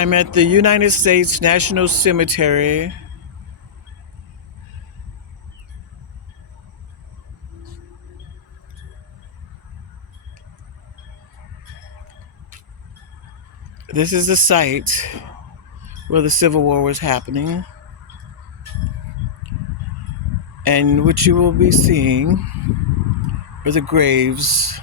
I'm at the United States National Cemetery. This is the site where the Civil War was happening. And what you will be seeing are the graves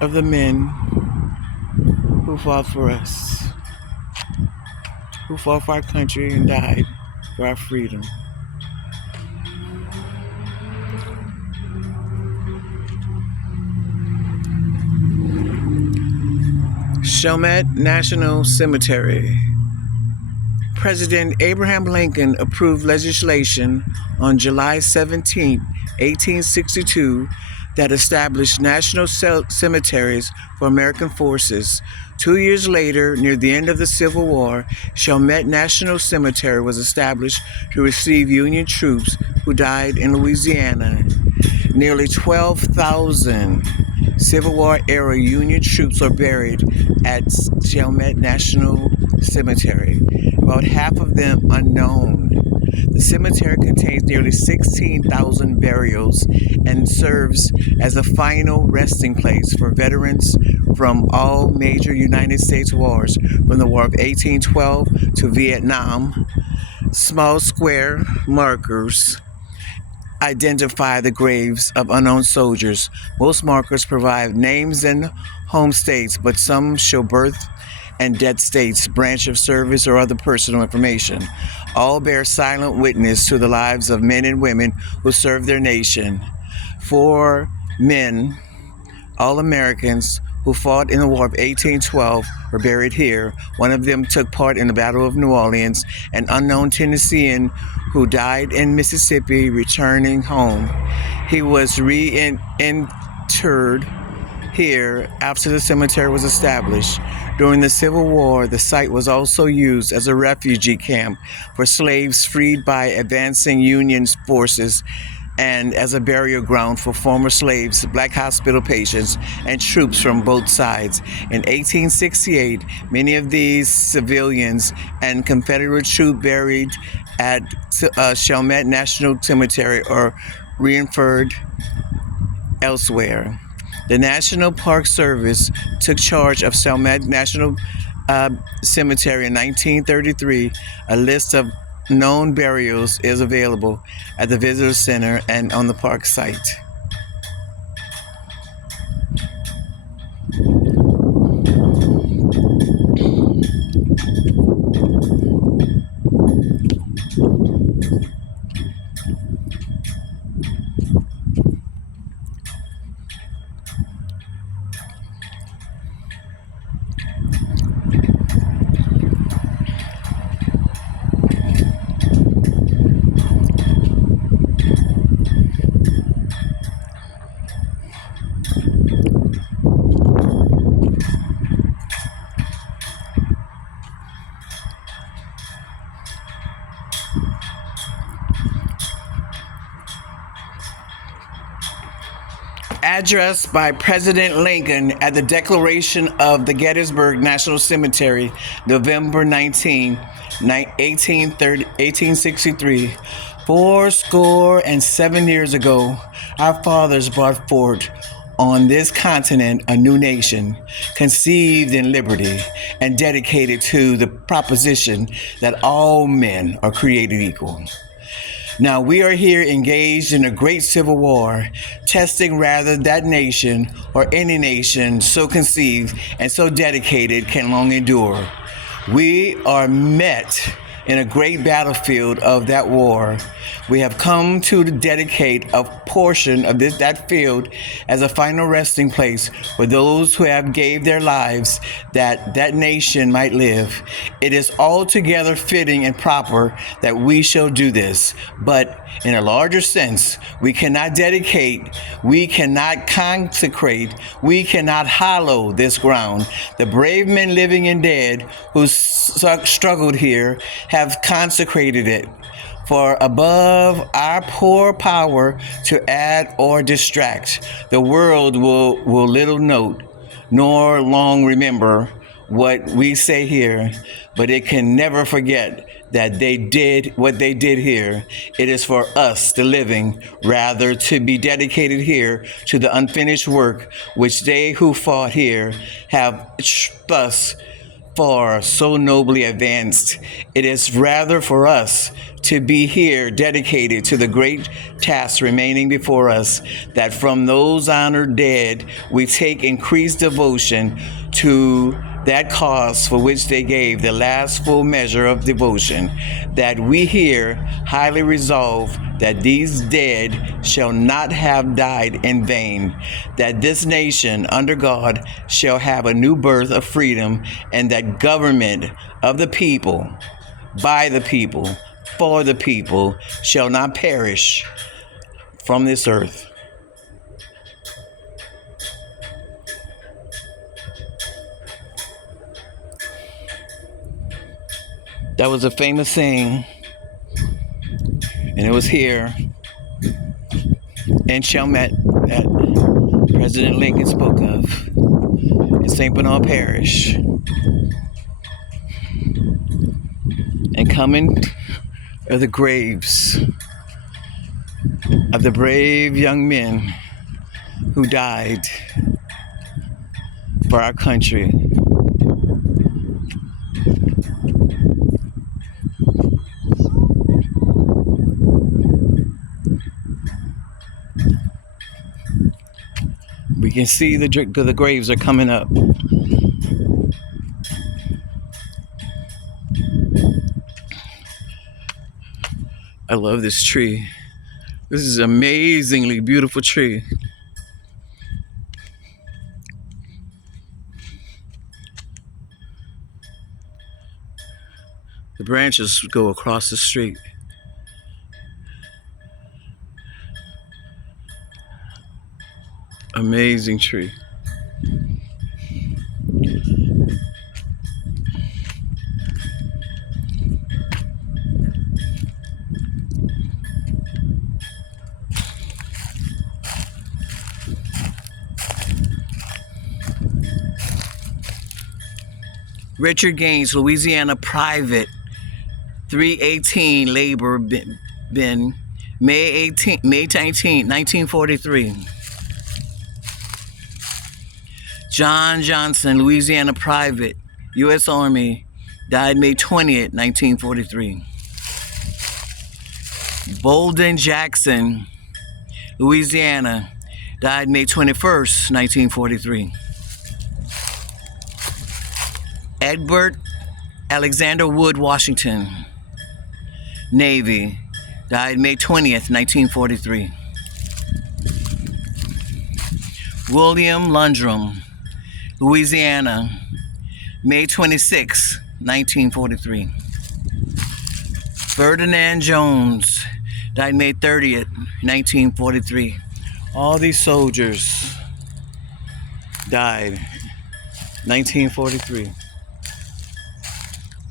of the men who fought for us, who fought for our country and died for our freedom. Chalmette National Cemetery. President Abraham Lincoln approved legislation on July 17, 1862, that established national cemeteries for American forces. 2 years later, near the end of the Civil War, Chalmette National Cemetery was established to receive Union troops who died in Louisiana. Nearly 12,000 Civil War-era Union troops are buried at Chalmette National Cemetery, about half of them unknown. The cemetery contains nearly 16,000 burials and serves as a final resting place for veterans from all major United States wars, from the War of 1812 to Vietnam. Small square markers identify the graves of unknown soldiers. Most markers provide names and home states, but some show birth and death states, branch of service, or other personal information. All bear silent witness to the lives of men and women who served their nation. 4 men, all Americans, who fought in the War of 1812 were buried here. One of them took part in the Battle of New Orleans. An unknown Tennessean who died in Mississippi returning home. He was reinterred here after the cemetery was established. During the Civil War, the site was also used as a refugee camp for slaves freed by advancing Union forces, and as a burial ground for former slaves, black hospital patients, and troops from both sides. In 1868, many of these civilians and Confederate troops buried at Chalmette National Cemetery or reinterred elsewhere. The National Park Service took charge of Chalmette National Cemetery in 1933. A list of known burials is available at the Visitor Center and on the park site. Address by President Lincoln at the Declaration of the Gettysburg National Cemetery, November 19, 1863. 407 years ago, our fathers brought forth on this continent a new nation, conceived in liberty and dedicated to the proposition that all men are created equal. Now we are here engaged in a great civil war, testing rather that nation or any nation so conceived and so dedicated can long endure. We are met in a great battlefield of that war. We have come to dedicate a portion of that field as a final resting place for those who have gave their lives that that nation might live. It is altogether fitting and proper that we shall do this, but in a larger sense, we cannot dedicate, we cannot consecrate, we cannot hallow this ground. The brave men living and dead who struggled here have consecrated it. For above our poor power to add or distract, the world will little note, nor long remember what we say here, but it can never forget that they did what they did here. It is for us, the living, rather to be dedicated here to the unfinished work which they who fought here have thus far so nobly advanced. It is rather for us to be here dedicated to the great task remaining before us, that from those honored dead we take increased devotion to that cause for which they gave the last full measure of devotion, that we here highly resolve that these dead shall not have died in vain, that this nation under God shall have a new birth of freedom, and that government of the people, by the people, for the people, shall not perish from this earth. That was a famous saying, and it was here in Chalmette that President Lincoln spoke of in St. Bernard Parish. And coming are the graves of the brave young men who died for our country. We can see the graves are coming up. I love this tree. This is an amazingly beautiful tree. The branches go across the street. Amazing tree. Richard Gaines, Louisiana private, 318 labor bin, May 19, 1943. John Johnson, Louisiana private, U.S. Army, died May 20th, 1943. Bolden Jackson, Louisiana, died May 21st, 1943. Edward Alexander Wood Washington, Navy, died May 20th, 1943. William Lundrum, Louisiana, May 26, 1943. Ferdinand Jones died May 30th, 1943. All these soldiers died 1943.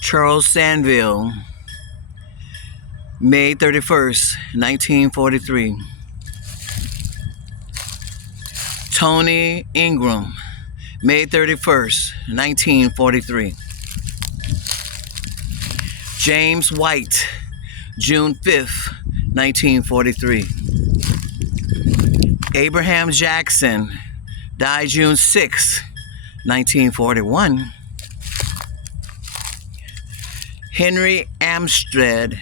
Charles Sanville, May 31st, 1943. Tony Ingram, May 31st, 1943. James White, June 5th, 1943. Abraham Jackson died June 6th, 1941. Henry Amstrad,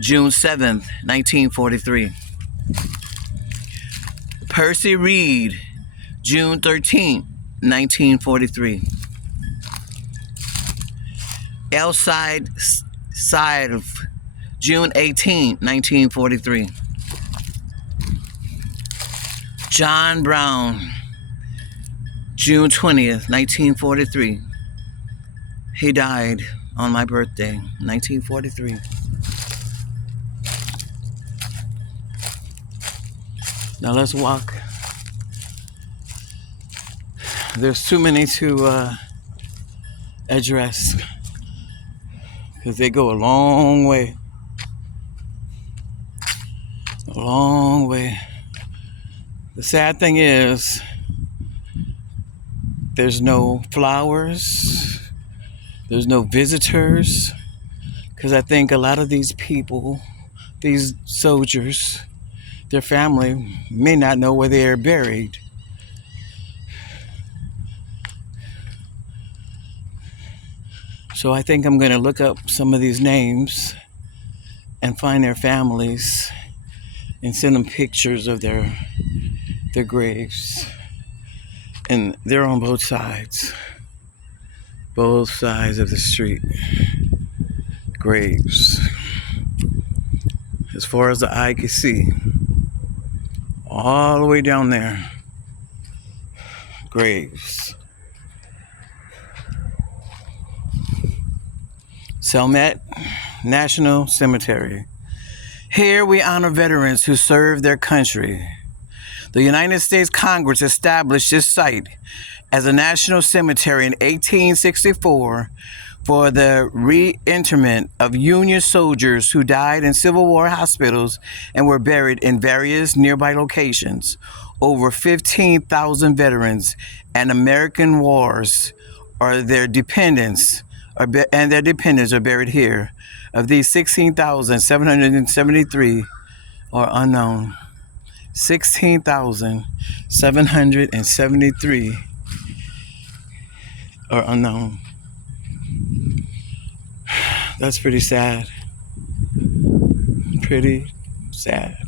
June 7th, 1943. Percy Reed, June 13th, 1943. Elside Side, June 18th, 1943. John Brown, June 20th, 1943. He died on my birthday, 1943. Now let's walk. There's too many to address because they go a long way. A long way. The sad thing is, There's no flowers. There's no visitors. Because I think a lot of these people, these soldiers, their family may not know where they are buried. So I think I'm going to look up some of these names and find their families and send them pictures of their graves. And they're on both sides of the street. Graves. As far as the eye can see. All the way down there. Graves. Chalmette National Cemetery. Here we honor veterans who served their country. The United States Congress established this site as a national cemetery in 1864 for the reinterment of Union soldiers who died in Civil War hospitals and were buried in various nearby locations. Over 15,000 veterans and American wars or their dependents are buried here. Of these, 16,773 are unknown. 16,773 are unknown. That's pretty sad. Pretty sad.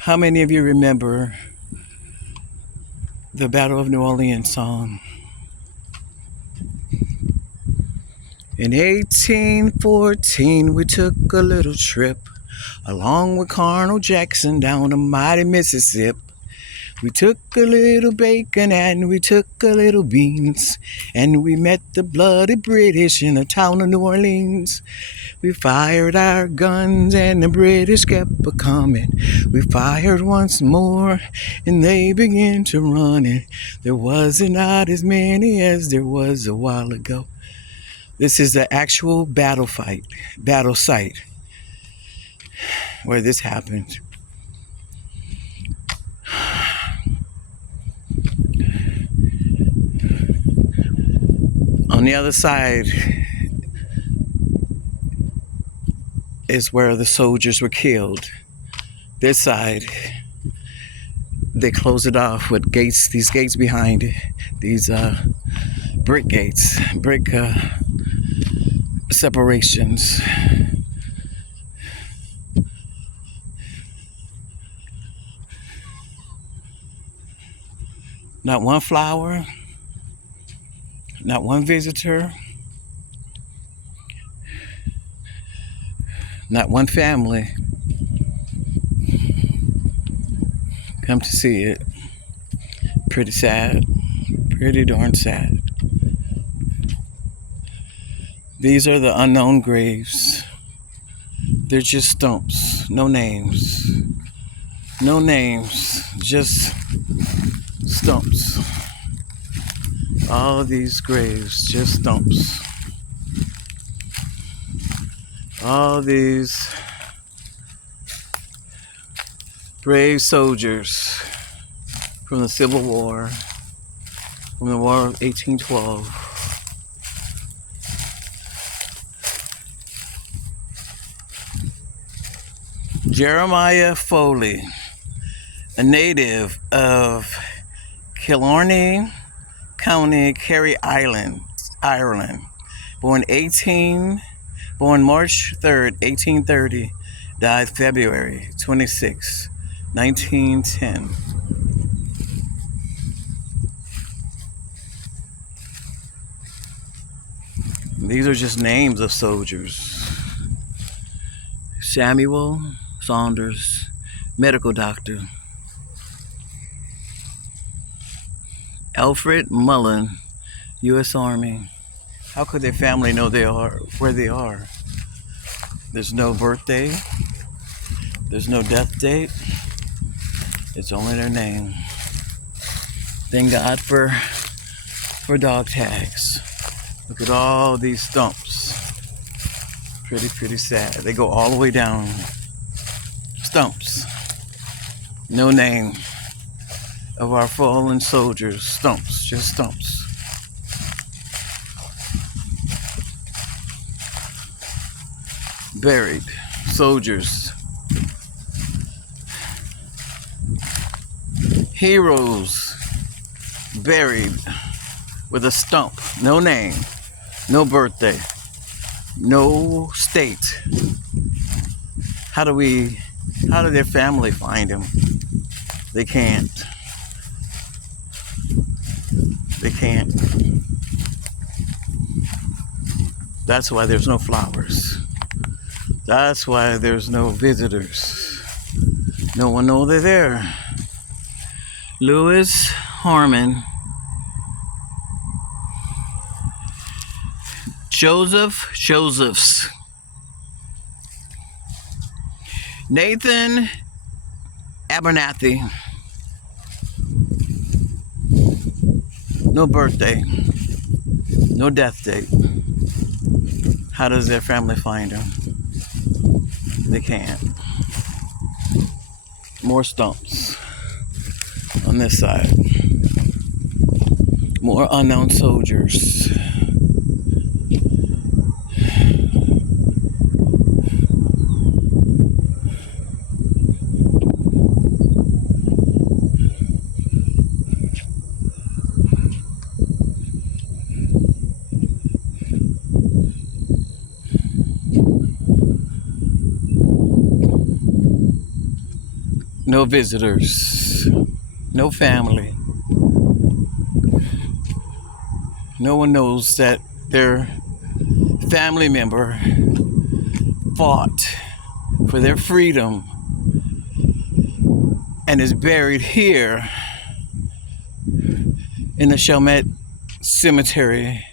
How many of you remember the Battle of New Orleans song? In 1814, we took a little trip along with Colonel Jackson down the mighty Mississippi. We took a little bacon and we took a little beans, and we met the bloody British in the town of New Orleans. We fired our guns and the British kept a-coming. We fired once more and they began to run, and there wasn't not as many as there was a while ago. This is the actual battle site where this happened. On the other side is where the soldiers were killed. This side, they closed it off with gates, these gates behind it, these brick gates, brick separations. Not one flower, not one visitor, not one family come to see it. Pretty sad, pretty darn sad. These are the unknown graves. They're just stumps, no names. No names, just stumps. All these graves, just stumps. All these brave soldiers from the Civil War, from the War of 1812. Jeremiah Foley, a native of Killarney County, Kerry Island, Ireland, born March 3rd, 1830, died February 26, 1910. These are just names of soldiers. Samuel Saunders, medical doctor. Alfred Mullen, U.S. Army. How could their family know where they are? There's no birthday. There's no death date. It's only their name. Thank God for dog tags. Look at all these stumps. Pretty sad. They go all the way down. Stumps. No name of our fallen soldiers. Stumps. Just stumps. Buried soldiers. Heroes buried with a stump. No name. No birthday. No state. How do their family find them? They can't. They can't. That's why there's no flowers. That's why there's no visitors. No one knows they're there. Lewis Harmon, Josephs, Nathan Abernathy. No birthday, no death date. How does their family find them? They can't. More stumps on this side. More unknown soldiers. No visitors, no family. No one knows that their family member fought for their freedom and is buried here in the Chalmette Cemetery.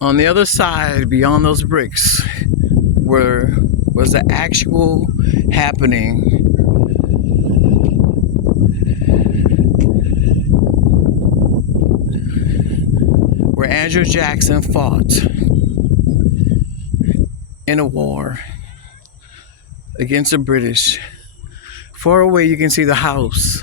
On the other side, beyond those bricks, was the actual happening where Andrew Jackson fought in a war against the British. Far away you can see the house